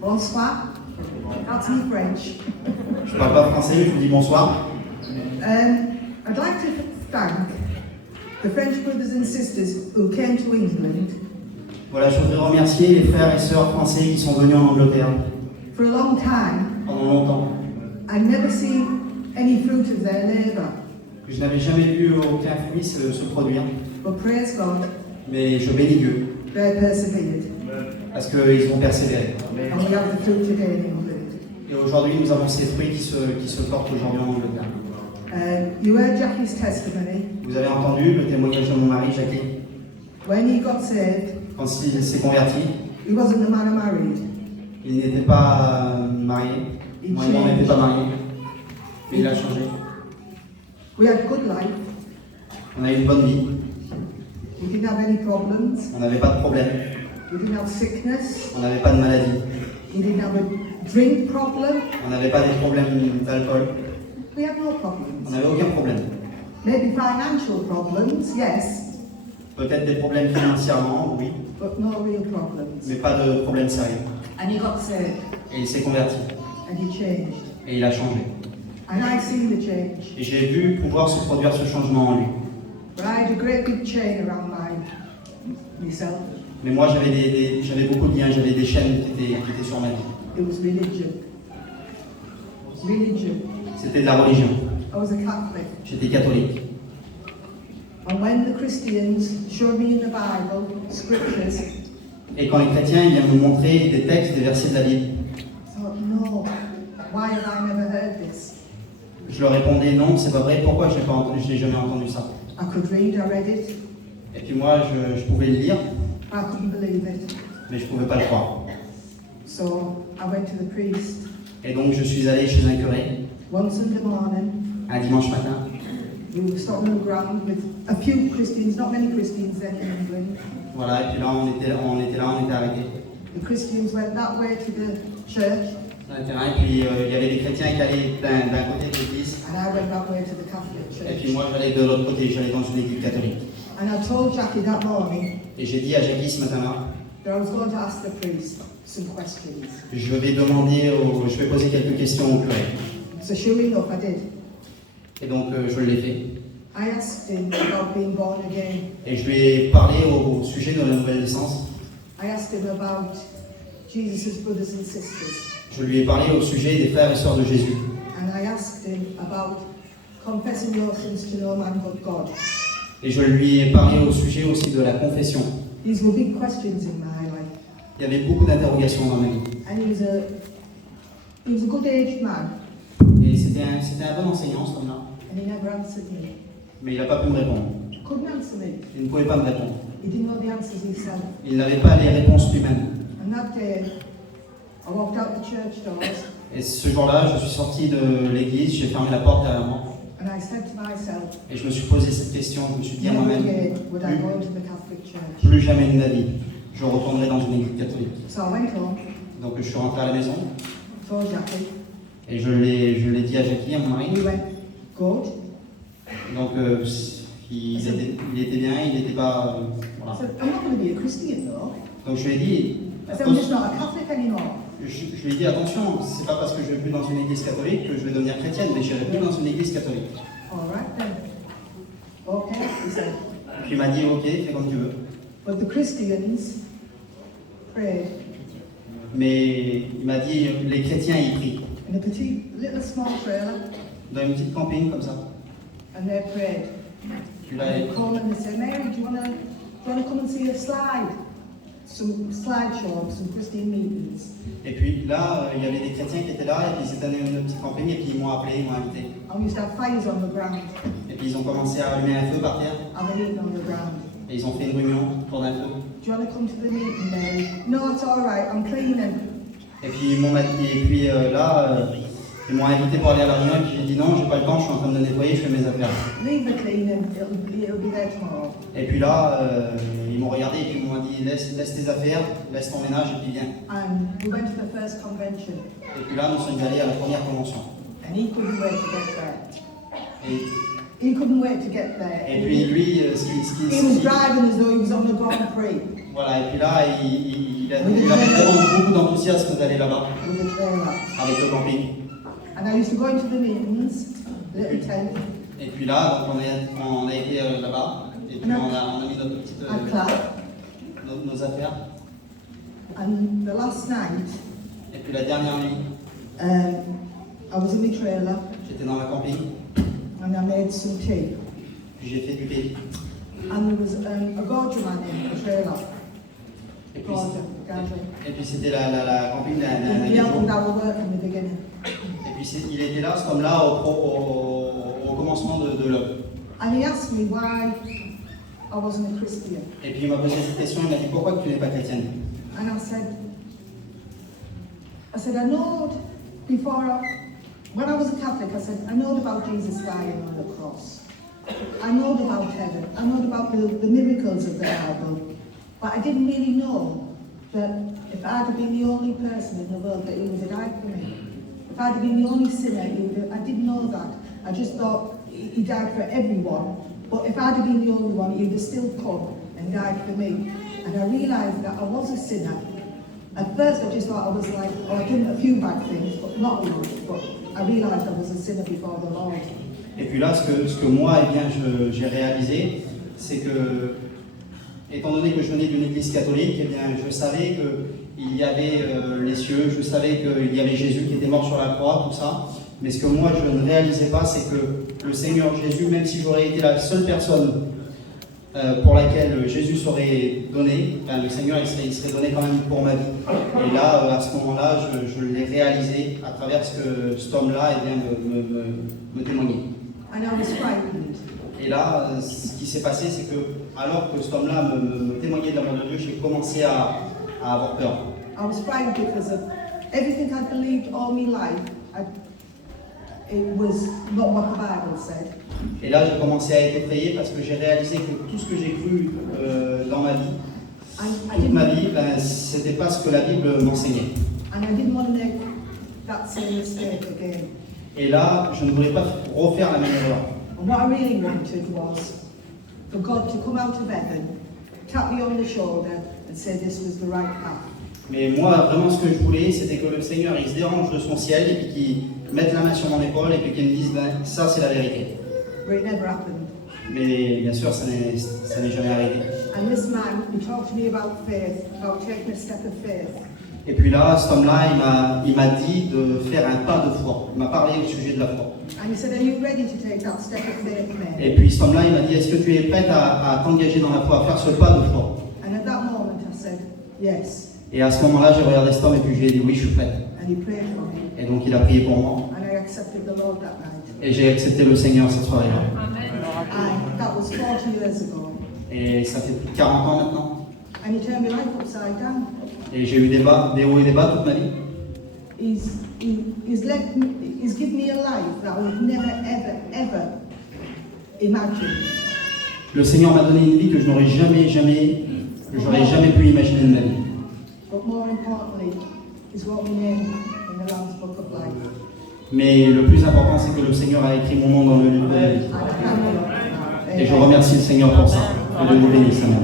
Bonsoir. That's in French. Je ne parle pas français, mais je vous dis bonsoir. I'd like to thank the French brothers and sisters who came to England Voilà, je voudrais remercier les frères et sœurs français qui sont venus en Angleterre for a long time. pendant longtemps. I'd never seen any fruit of their labour, Je n'avais jamais vu aucun fruit se produire, but praise God, mais je bénis Dieu they persevered. parce qu'ils ont persévéré. And we have the fruit today in England. Et aujourd'hui, nous avons ces fruits qui se portent aujourd'hui en Angleterre. You heard Jackie's testimony. Vous avez entendu le témoignage de mon mari, Jackie, When he got saved, quand il s'est converti. he wasn't the man I married. Il n'était pas marié. Moi et moi, on n'était pas mariés. Mais il a changé. We had a good life. On a eu une bonne vie. We didn't have any problems. On n'avait pas de problème. We didn't have sickness. On n'avait pas de maladie. We didn't have a drink problem. On n'avait pas des problèmes d'alcool. We had no On problems. n'avait aucun problème. Maybe financial problems, yes, Peut-être des problèmes financièrement, oui, but no real problems. mais pas de problème sérieux. And he got saved Et il s'est converti. and he changed. Et il a changé. And I seen the change. Et j'ai vu pouvoir se produire ce changement en lui. But I had a great big chain around myself. Mais moi, j'avais beaucoup de liens, j'avais des chaînes qui étaient sur ma vie. It was religion. Religion. C'était de la religion. I was a Catholic. J'étais catholique. And when the Christians showed me in the Bible scriptures, Et quand les chrétiens ils viennent me montrer des textes, des versets de la Bible, I thought, no, why have I never heard this? je leur répondais non, c'est pas vrai, pourquoi je n'ai jamais entendu ça? I could read, I read it, Et puis moi, je pouvais le lire, I couldn't believe it. mais je pouvais pas le croire. So I went to the priest Et donc je suis allé chez un curé, one Sunday morning. un dimanche matin. We were stopping on the ground with a few Christians, not many Christians then in England. Voilà, et puis là, on était arrêtés. The Christians went that way to the church, Sur le terrain, et puis il y avait des chrétiens qui allaient d'un côté de l'église, and I went that way to the Catholic et puis church. moi j'allais de l'autre côté, j'allais dans une église catholique. And I told Jackie that morning Et j'ai dit à Jackie ce matin-là, that I was going to ask the priest some questions. je vais poser quelques questions au curé. So sure enough, I did. Et donc je l'ai fait. I asked him about being born again. Et je lui ai parlé au sujet de la nouvelle naissance. I asked him about Jesus' brothers and sisters. Je lui ai parlé au sujet des frères et sœurs de Jésus. And I asked him about confessing your sins to no man but God. Et je lui ai parlé au sujet aussi de la confession. These were big questions in my life. Il y avait beaucoup d'interrogations dans ma vie. And he was a good aged man, Et c'était un bon enseignant, ce homme-là. and he never answered me. Mais il n'a pas pu me répondre. Couldn't answer me. Il ne pouvait pas me répondre. He didn't know the answers himself. Il n'avait pas les réponses lui-même. And that day, I walked out the church doors, Et ce jour-là, je suis sorti de l'église, j'ai fermé la porte derrière moi. and I said to myself, Et je me suis posé cette question, je me suis dit à never moi-même, again would I go into the Catholic church. plus jamais de ma vie, je retournerai dans une église catholique. So I went home, Donc je suis rentré à la maison, told Jackie, et je l'ai dit à Jackie, à mon mari. and he went, good. Donc il était bien, il n'était pas... I voilà. said, I'm not going to be a Christian though. Donc je lui ai dit, I said, I'm just not a Catholic anymore. je lui ai dit attention, c'est pas parce que je vais plus dans une église catholique que je vais devenir chrétienne, mais je n'irai plus dans une église catholique. All right then. Okay, he said. Et puis il m'a dit ok, fais comme tu veux. But the Christians prayed Mais il m'a dit les chrétiens ils prient in a petite, little small trailer, dans une petite camping comme ça. and they prayed. Puis là, And they call and they say, Mary, do you want to come and see a slide? Some slideshow of some Christian meetings. et puis là, il y avait des chrétiens qui étaient là, et puis ils étaient dans une petite camping, et puis ils m'ont appelé, ils m'ont invité. And we used to have fires on the ground, Et puis ils ont commencé à allumer un feu par terre, have a meeting on the ground. et ils ont fait une réunion autour d'un feu. Do you want to come to the meeting, Mary? No, it's all right, I'm cleaning. Et puis ils m'ont dit, et puis ils m'ont invité pour aller à la réunion, et puis j'ai dit non, j'ai pas le temps, je suis en train de me nettoyer, je fais mes affaires. Leave the cleaning, it'll be there tomorrow. Et puis là, ils m'ont regardé, et puis ils m'ont dit laisse tes affaires, laisse ton ménage, et puis viens. And we went to the first convention, Et puis là, nous sommes allés à la première convention. and he couldn't wait to get there. Et He couldn't wait to get there. Et puis lui, He was driving as though he was on the Grand Prix voilà, et puis là, il a vraiment beaucoup d'enthousiasme d'aller là-bas, with the trailer. avec le camping. And I used to go into the meetings, little tent, Et puis là, donc on a été là-bas, et puis on a mis notre petite, I'd clap. nos affaires. And the last night, Et puis la dernière nuit, I was in the trailer j'étais dans la camping, and I made some tea. puis j'ai fait du thé. And there was a Gordon man in the trailer. Et puis, Gordon. et puis c'était la camping d'un He helped with jour. our work in the beginning. Et puis il était là, cet homme-là, au commencement de l'œuvre. And he asked me why I wasn't a Christian. Et puis il m'a posé cette question, il m'a dit pourquoi tu n'es pas chrétienne? And I said, I know when I was a Catholic, I said, I know about Jesus dying on the cross. I know about heaven. I know about the miracles of the Bible. But I didn't really know that if I'd have been the only person in the world that he would have died for me. If I'd have been the only sinner, I didn't know that. I just thought he died for everyone. But if I'd have been the only one, he would have still come and died for me. And I realised that I was a sinner. At first I just thought I was like, I did a few bad things, but not a lot. But I realised I was a sinner before the Lord. Et puis là, ce que moi, eh bien, j'ai réalisé, c'est que, étant donné que je venais d'une église catholique, eh bien, je savais qu'il y avait les cieux, je savais qu'il y avait Jésus qui était mort sur la croix, tout ça. Mais ce que moi, je ne réalisais pas, c'est que le Seigneur Jésus, même si j'aurais été la seule personne pour laquelle Jésus serait donné, ben, le Seigneur, il serait donné quand même pour ma vie. Et là, à ce moment-là, je l'ai réalisé à travers ce que cet homme-là eh bien, me témoignait. And I was frightened. Et là, ce qui s'est passé, c'est que, alors que cet homme-là me témoignait de l'amour de Dieu, j'ai commencé à avoir peur. I was frightened because of everything I believed all my life. It was not what the Bible said. Et là, j'ai commencé à être effrayé parce que j'ai réalisé que tout ce que j'ai cru dans ma vie, toute ma vie, ben, c'était pas ce que la Bible m'enseignait. And I didn't want to make that same mistake again. Et là, je ne voulais pas refaire la même erreur. And what I really wanted was for God to come out of heaven, tap me on the shoulder and say this was the right path. Mais moi, vraiment, ce que je voulais, c'était que le Seigneur, il se dérange de son ciel et puis qu'il mette la main sur mon épaule et puis qu'il me dise, ben, ça, c'est la vérité. But it never happened. Mais bien sûr, ça n'est jamais arrivé. And this man, he talked to me about faith, about taking a step of faith. Et puis là, cet homme-là, il m'a dit de faire un pas de foi. Il m'a parlé au sujet de la foi. And he said, are you ready to take that step of faith, man? Et puis cet homme-là, il m'a dit, est-ce que tu es prête à t'engager dans la foi, à faire ce pas de foi? And at that moment I said, yes. Et à ce moment-là, j'ai regardé cet homme et puis je lui ai dit, oui, je suis prête. And he prayed for me. Et donc il a prié pour moi. And I accepted the Lord that night. Et j'ai accepté le Seigneur cette soirée-là. And that was 40 years ago. Et ça fait plus de 40 ans maintenant. And he turned my life upside down. Et j'ai eu des hauts et des bas toute ma vie. He's given me a life that I would never, ever imagine. Le Seigneur m'a donné une vie que je n'aurais jamais pu imaginer de ma vie. But more importantly, is what we name in the Lamb's Book of Life. Mais le plus important, c'est que le Seigneur a écrit mon nom dans le livre de la vie. And I thank you. Et je remercie le Seigneur pour ça. Que Dieu nous bénisse. Amen.